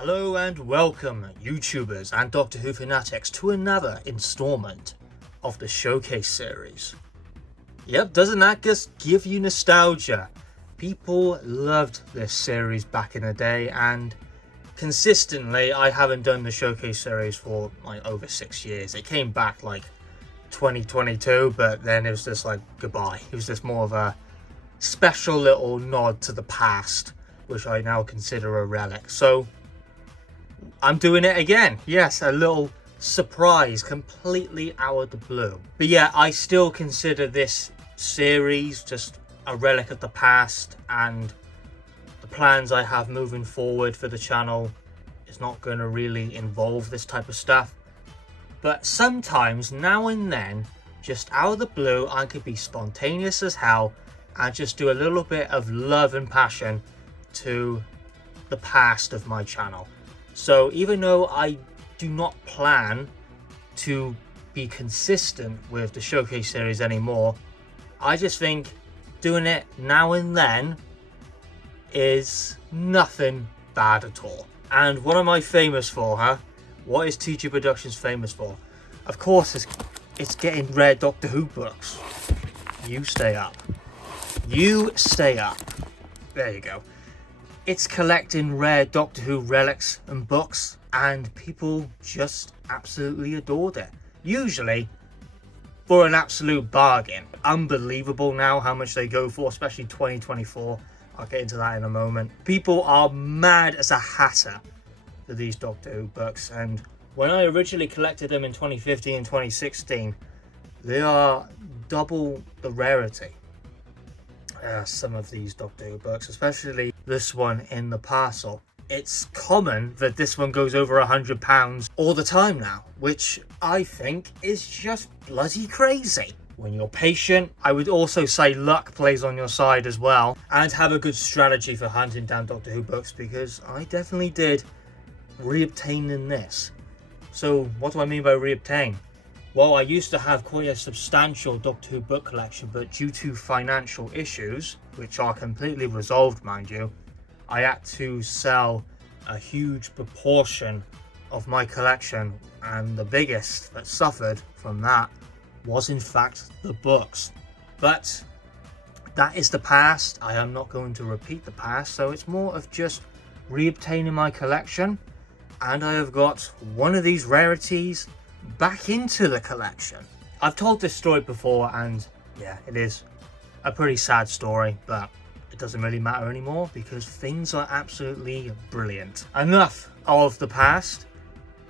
Hello and welcome, YouTubers and Doctor Who fanatics, to another installment of the Showcase series. Yep, doesn't that just give you nostalgia? People loved this series back in the day, and consistently I haven't done the Showcase series for like over 6 years. It came back like 2022, but then it was just like goodbye. It was just more of a special little nod to the past, which I now consider a relic. So I'm doing it again. Yes, a little surprise, completely out of the blue. But yeah, I still consider this series just a relic of the past, and the plans I have moving forward for the channel is not going to really involve this type of stuff. But sometimes, now and then, just out of the blue, I could be spontaneous as hell and just do a little bit of love and passion to the past of my channel. So even though I do not plan to be consistent with the Showcase series anymore, I just think doing it now and then is nothing bad at all. And what am I famous for, huh? What is TG Productions famous for? Of course, it's getting rare Doctor Who books. You stay up. You stay up. There you go. It's collecting rare Doctor Who relics and books, and people just absolutely adored it. Usually for an absolute bargain. Unbelievable now how much they go for, especially 2024. I'll get into that in a moment. People are mad as a hatter for these Doctor Who books, and when I originally collected them in 2015 and 2016, they are double the rarity. Some of these Doctor Who books, especially this one in the parcel. It's common that this one goes over £100 all the time now, which I think is just bloody crazy. When you're patient, I would also say luck plays on your side as well, and have a good strategy for hunting down Doctor Who books, because I definitely did reobtain in this. So what do I mean by reobtain? Well, I used to have quite a substantial Doctor Who book collection, but due to financial issues, which are completely resolved, mind you, I had to sell a huge proportion of my collection, and the biggest that suffered from that was in fact the books. But that is the past. I am not going to repeat the past, so it's more of just reobtaining my collection, and I have got one of these rarities back into the collection. I've told this story before, and yeah, it is a pretty sad story, but it doesn't really matter anymore because things are absolutely brilliant. Enough of the past.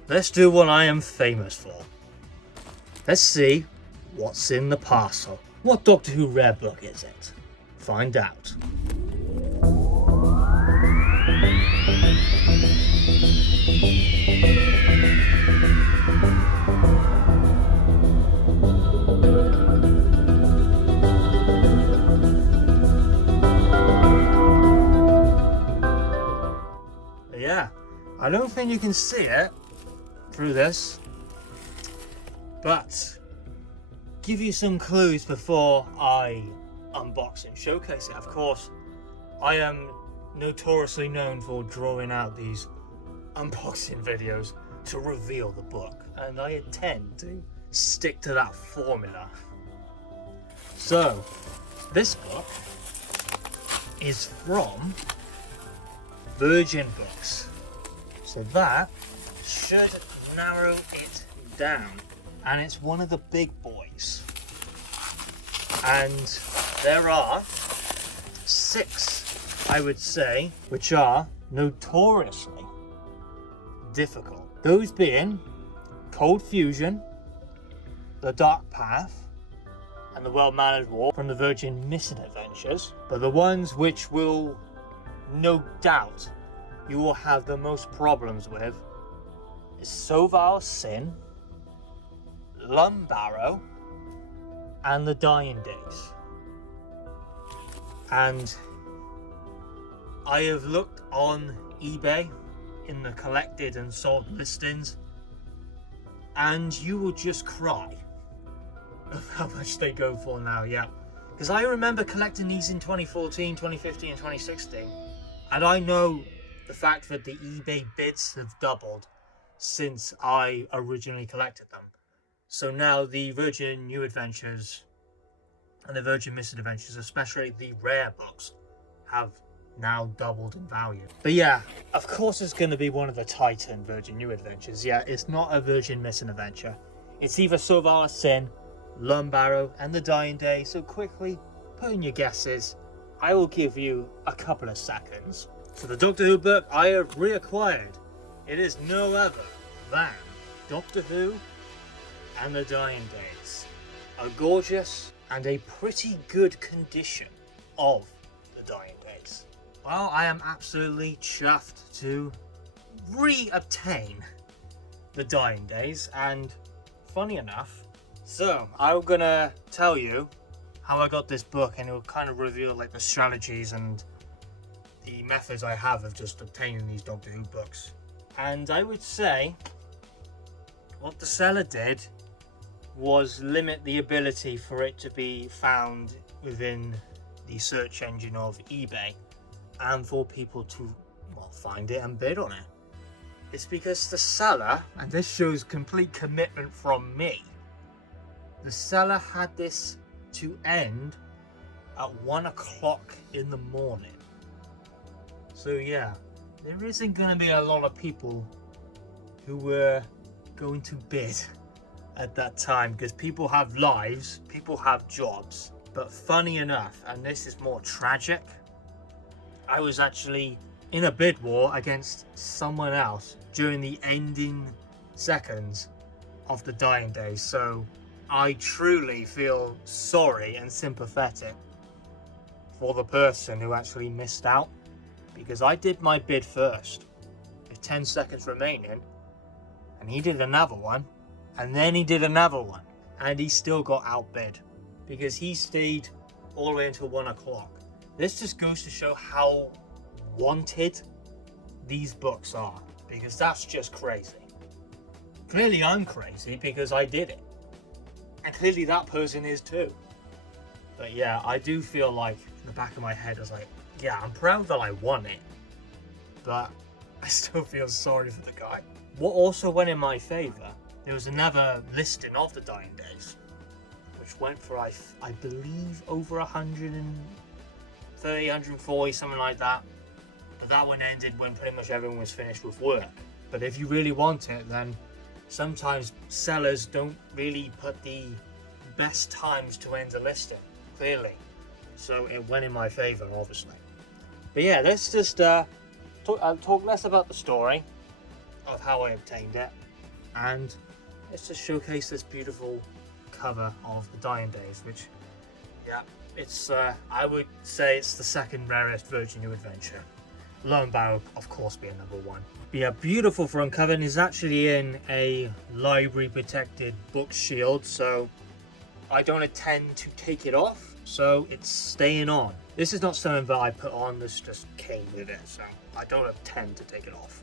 Let's do what I am famous for. Let's see what's in the parcel. What Doctor Who rare book is it? Find out. Yeah, I don't think you can see it through this, but give you some clues before I unbox and showcase it. Of course, I am notoriously known for drawing out these unboxing videos to reveal the book, and I intend to stick to that formula. So, this book is from Virgin Books, so that should narrow it down, and it's one of the big boys, and there are 6, I would say, which are notoriously difficult, those being Cold Fusion, The Dark Path, and The Well-Mannered War from the Virgin Missing Adventures. But the ones which will no doubt you will have the most problems with is Sovile Sin, Lumbarrow, and The Dying Days. And I have looked on eBay in the collected and sold listings, and you will just cry of how much they go for now. Yeah, because I remember collecting these in 2014, 2015 and 2016, and I know the fact that the eBay bids have doubled since I originally collected them. So now the Virgin New Adventures and the Virgin Missing Adventures, especially the rare books, have now doubled in value. But yeah, of course it's going to be one of the Titan Virgin New Adventures. Yeah, it's not a Virgin Missing Adventure. It's either Sovara Sin, Lone Barrow, and the Dying Day. So quickly, put in your guesses. I will give you a couple of seconds. So the Doctor Who book I have reacquired. It is no other than Doctor Who and the Dying Days. A gorgeous and a pretty good condition of the Dying Days. Well, I am absolutely chuffed to reobtain the Dying Days, and funny enough, so I'm gonna tell you how I got this book, and it will kind of reveal like the strategies and the methods I have of just obtaining these Doctor Who books. And I would say what the seller did was limit the ability for it to be found within the search engine of eBay and for people to, well, find it and bid on it. It's because the seller, and this shows complete commitment from me, the seller had this to end at 1 o'clock in the morning. So yeah, there isn't going to be a lot of people who were going to bid at that time, because people have lives, people have jobs. But funny enough, and this is more tragic, I was actually in a bid war against someone else during the ending seconds of the Dying Days. So I truly feel sorry and sympathetic for the person who actually missed out, because I did my bid first with 10 seconds remaining, and he did another one, and then he did another one, and he still got outbid because he stayed all the way until 1 o'clock. This just goes to show how wanted these books are, because that's just crazy. Clearly I'm crazy because I did it, and clearly that person is too. But yeah, I do feel like in the back of my head I was like, yeah, I'm proud that I won it, but I still feel sorry for the guy. What also went in my favour, there was another listing of the Dying Days, which went for, I believe, over 130, 140, something like that. But that one ended when pretty much everyone was finished with work. But if you really want it, then sometimes sellers don't really put the best times to end a listing, clearly. So it went in my favour, obviously. But yeah, let's just talk less about the story of how I obtained it, and let's just showcase this beautiful cover of the Dying Days, which, yeah, it's I would say it's the second rarest Virgin New Adventure. Lone Barrow, of course, being number one. But yeah, beautiful front cover, and is actually in a library protected book shield, so I don't intend to take it off, so it's staying on. This is not something that I put on, this just came with it, so I don't intend to take it off.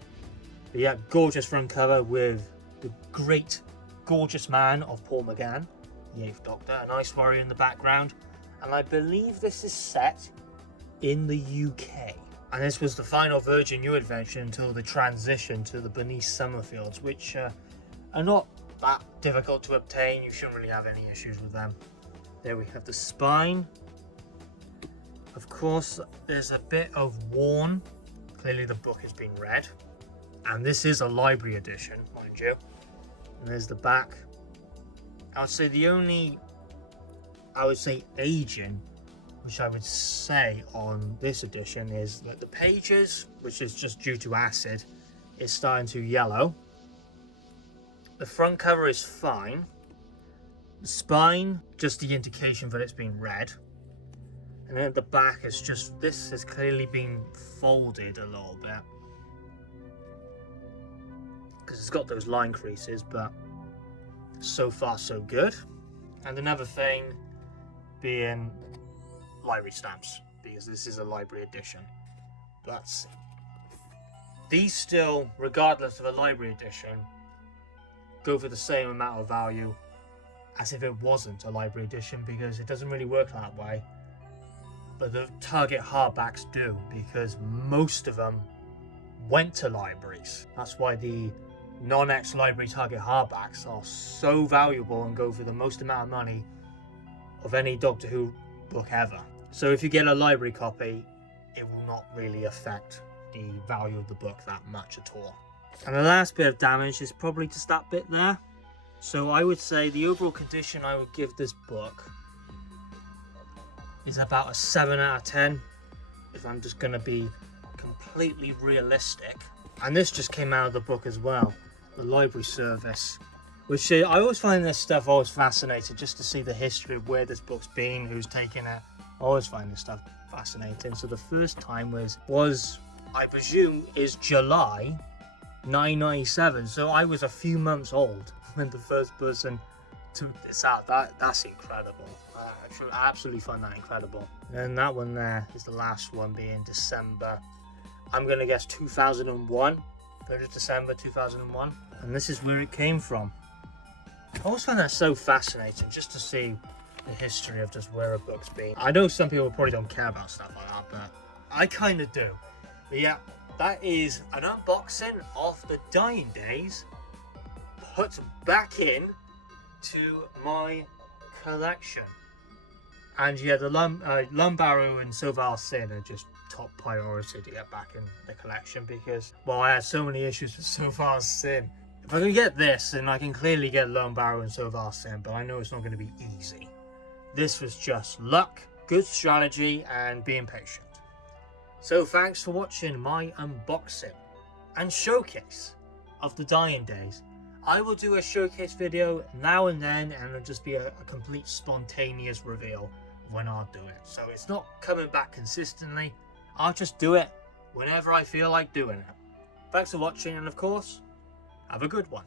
But yeah, gorgeous front cover with the great, gorgeous man of Paul McGann, the 8th Doctor, a nice warrior in the background, and I believe this is set in the UK. And this was the final Virgin New Adventure until the transition to the Bernice Summerfields, which are not that difficult to obtain. You shouldn't really have any issues with them. There we have the spine. Of course, there's a bit of worn. Clearly the book has been read. And this is a library edition, mind you. And there's the back. I would say the only, aging, which I would say on this edition, is that the pages, which is just due to acid, is starting to yellow. The front cover is fine. The spine, just the indication that it's been read. And then at the back, it's just, this has clearly been folded a little bit, because it's got those line creases, but so far so good. And another thing being library stamps, because this is a library edition. But these still, regardless of a library edition, go for the same amount of value as if it wasn't a library edition, because it doesn't really work that way. But the Target hardbacks do, because most of them went to libraries. That's why the non-ex-library target hardbacks are so valuable and go for the most amount of money of any Doctor Who book ever. So if you get a library copy, it will not really affect the value of the book that much at all. And the last bit of damage is probably just that bit there. So I would say the overall condition I would give this book is about a 7 out of 10, if I'm just going to be completely realistic. And this just came out of the book as well, the library service, which I always find this stuff always fascinating, just to see the history of where this book's been, who's taken it. I always find this stuff fascinating. So the first time was I presume is July 1997. So I was a few months old when the first person took this out. That's incredible. I absolutely find that incredible. And that one there is the last one, being December, I'm gonna guess 2001, 3rd of December 2001. And this is where it came from. I always find that so fascinating, just to see the history of just where a book's been. I know some people probably don't care about stuff like that, but I kind of do. But yeah, that is an unboxing of the Dying Days put back in to my collection. And yeah, the Lumbarrow and Soval Sin are just top priority to get back in the collection, because, well, I had so many issues with Soval Sin. If I can get this, then I can clearly get Lumbarrow and Soval Sin, but I know it's not going to be easy. This was just luck, good strategy, and being patient. So thanks for watching my unboxing and showcase of the Dying Days. I will do a showcase video now and then, and it'll just be a complete spontaneous reveal when I'll do it. So it's not coming back consistently. I'll just do it whenever I feel like doing it. Thanks for watching, and of course, have a good one.